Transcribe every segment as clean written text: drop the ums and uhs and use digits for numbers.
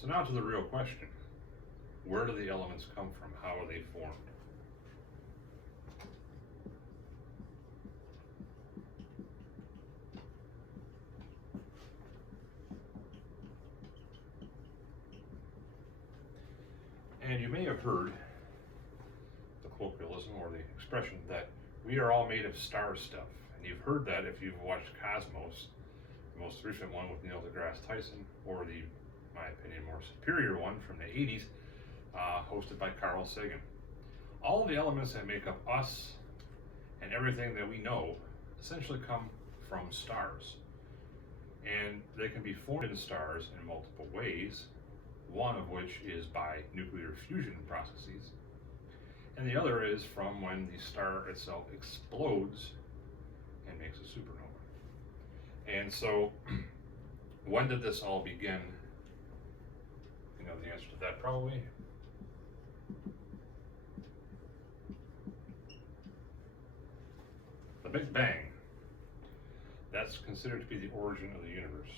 So now to the real question. Where do the elements come from? How are they formed? And you may have heard the colloquialism or the expression that we are all made of star stuff. And you've heard that if you've watched Cosmos, the most recent one with Neil deGrasse Tyson, or the, in my opinion, more superior one from the 80s, hosted by Carl Sagan. All of the elements that make up us and everything that we know essentially come from stars. And they can be formed in stars in multiple ways, one of which is by nuclear fusion processes, and the other is from when the star itself explodes and makes a supernova. And so, when did this all begin? You know the answer to that probably. The Big Bang. That's considered to be the origin of the universe.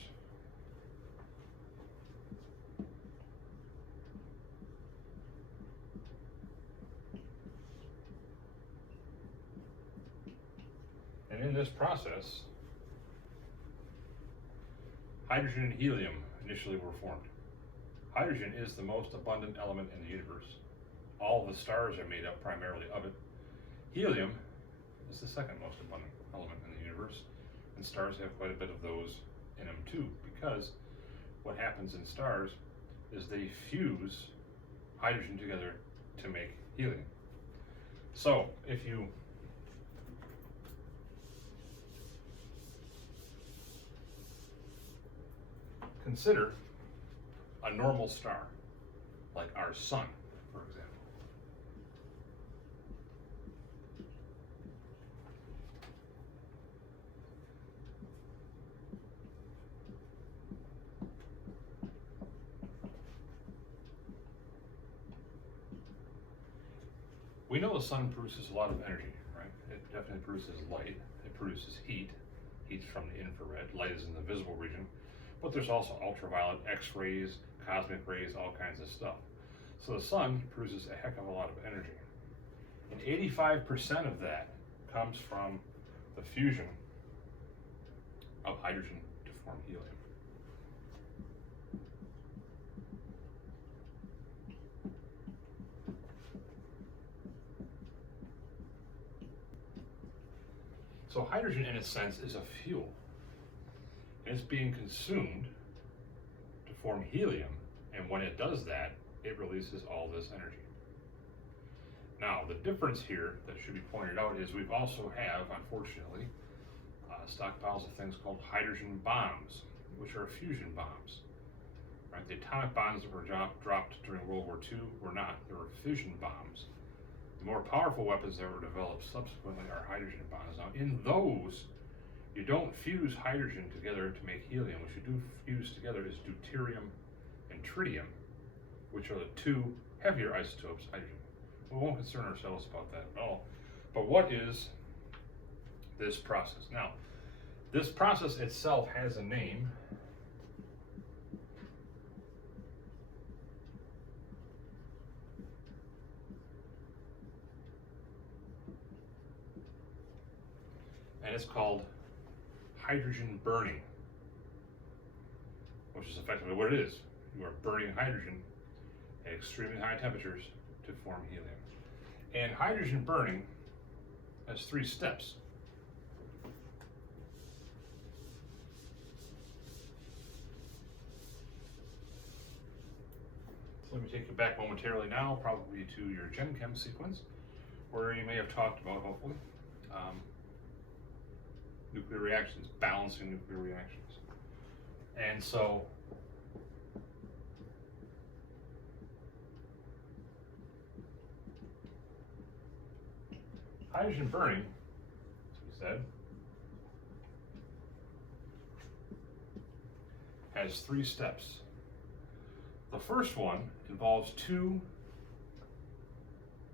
And in this process, hydrogen and helium initially were formed. Hydrogen is the most abundant element in the universe. All the stars are made up primarily of it. Helium is the second most abundant element in the universe, and stars have quite a bit of those in them too, because what happens in stars is they fuse hydrogen together to make helium. So if you consider a normal star, like our sun, for example. We know the sun produces a lot of energy, right? It definitely produces light. It produces heat. Heat's from the infrared. Light is in the visible region. But there's also ultraviolet, X-rays, cosmic rays, all kinds of stuff. So the sun produces a heck of a lot of energy. And 85% of that comes from the fusion of hydrogen to form helium. So hydrogen, in a sense, is a fuel. And it's being consumed to form helium, and when it does that, it releases all this energy. Now, the difference here that should be pointed out is we also have, unfortunately, stockpiles of things called hydrogen bombs, which are fusion bombs. Right? The atomic bombs that were dropped during World War II were not. They were fission bombs. The more powerful weapons that were developed subsequently are hydrogen bombs. Now, in those, you don't fuse hydrogen together to make helium. What you do fuse together is deuterium and tritium, which are the two heavier isotopes of hydrogen. We won't concern ourselves about that at all. But what is this process? Now, this process itself has a name. And it's called hydrogen burning, which is effectively what it is. You are burning hydrogen at extremely high temperatures to form helium. And hydrogen burning has 3 steps. So let me take you back momentarily now, probably to your Chem sequence, where you may have talked about, hopefully, nuclear reactions, balancing nuclear reactions. And so hydrogen burning, as we said, has 3 steps. The first one involves 2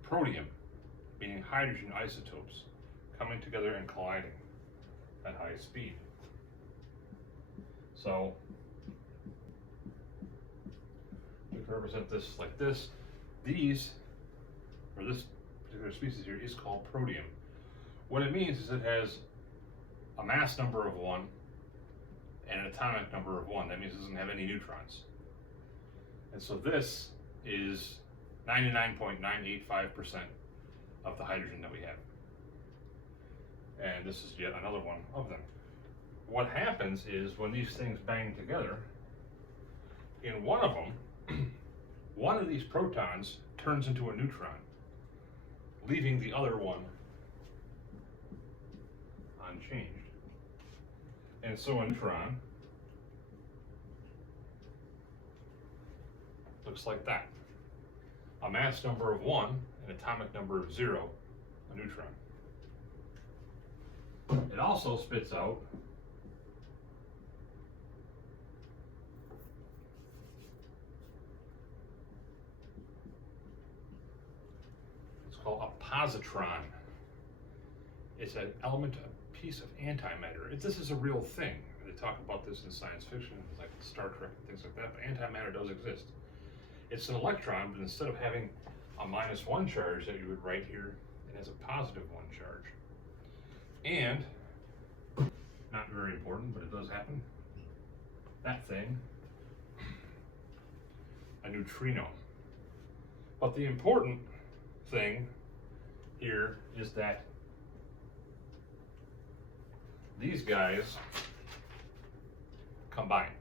protium, meaning hydrogen isotopes, coming together and colliding at high speed. So can represent this like this. These, or this particular species here, is called protium. What it means is it has a mass number of 1 and an atomic number of 1. That means it doesn't have any neutrons. And so this is 99.985% of the hydrogen that we have. And this is yet another one of them. What happens is when these things bang together, in one of them, one of these protons turns into a neutron, leaving the other one unchanged. And so a neutron looks like that. A mass number of 1, an atomic number of 0, a neutron. It also spits out it's called a positron. It's an element, a piece of antimatter. This is a real thing. They talk about this in science fiction, like Star Trek and things like that, but antimatter does exist. It's an electron, but instead of having a -1 charge that you would write here, it has a +1 charge. And, not very important, but it does happen, that thing, a neutrino. But the important thing here is that these guys combine.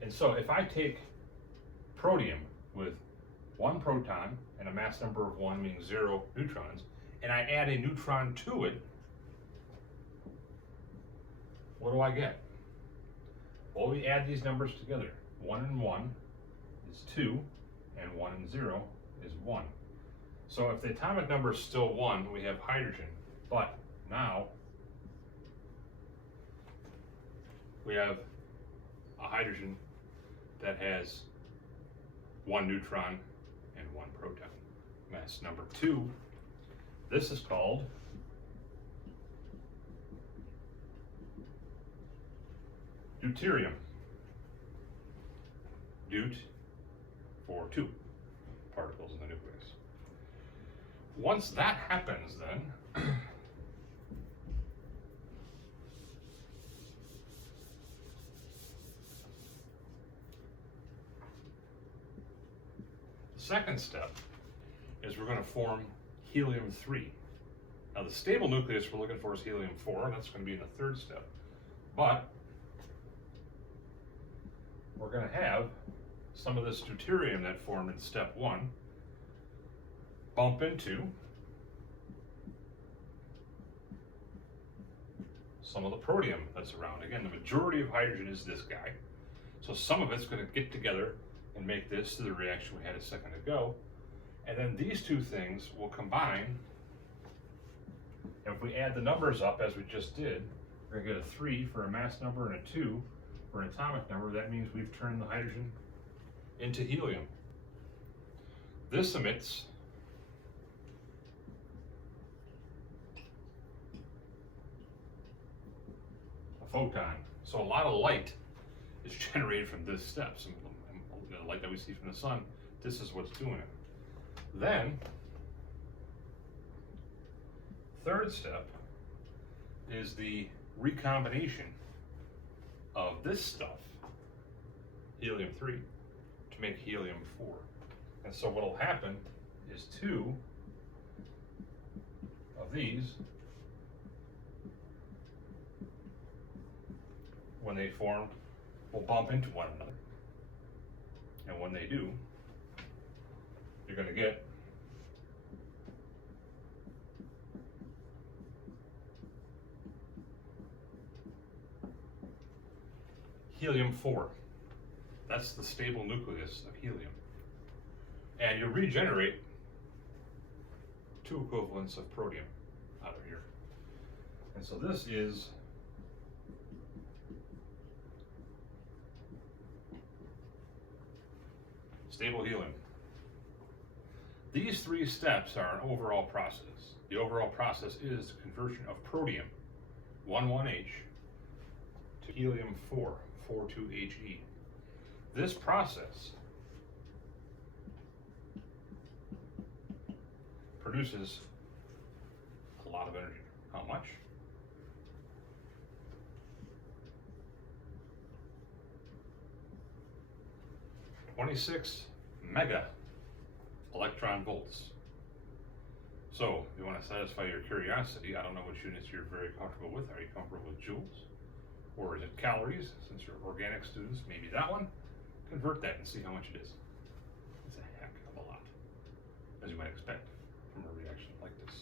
And so if I take protium with 1 proton and a mass number of 1, meaning 0 neutrons, and I add a neutron to it, what do I get? Well, we add these numbers together. 1 and 1 is 2, and 1 and 0 is 1. So if the atomic number is still 1, we have hydrogen. But now we have a hydrogen that has 1 neutron and 1 proton. Mass number 2. This is called deuterium. Deut for 2 particles in the nucleus. Once that happens, then the second step is we're going to form helium-3. Now the stable nucleus we're looking for is helium-4. That's going to be in the third step. But we're going to have some of this deuterium that formed in step 1 bump into some of the protium that's around. Again, the majority of hydrogen is this guy. So some of it's going to get together and make this to the reaction we had a second ago. And then these two things will combine. And if we add the numbers up as we just did, we're going to get a 3 for a mass number and a 2 for an atomic number. That means we've turned the hydrogen into helium. This emits a photon. So a lot of light is generated from this step. Some of the light that we see from the sun, this is what's doing it. Then, third step is the recombination of this stuff, helium-3, to make helium-4. And so what will happen is 2 of these, when they form, will bump into one another. And when they do, you're going to get helium-4. That's the stable nucleus of helium. And you'll regenerate 2 equivalents of protium out of here. And so this is stable helium. These 3 steps are an overall process. The overall process is the conversion of protium, 1,1H, to helium-4, 4,2He. This process produces a lot of energy. How much? (26 mega-electron volts). So, if you want to satisfy your curiosity, I don't know which units you're very comfortable with. Are you comfortable with joules? Or is it calories? Since you're organic students, maybe that one. Convert that and see how much it is. It's a heck of a lot, as you might expect from a reaction like this.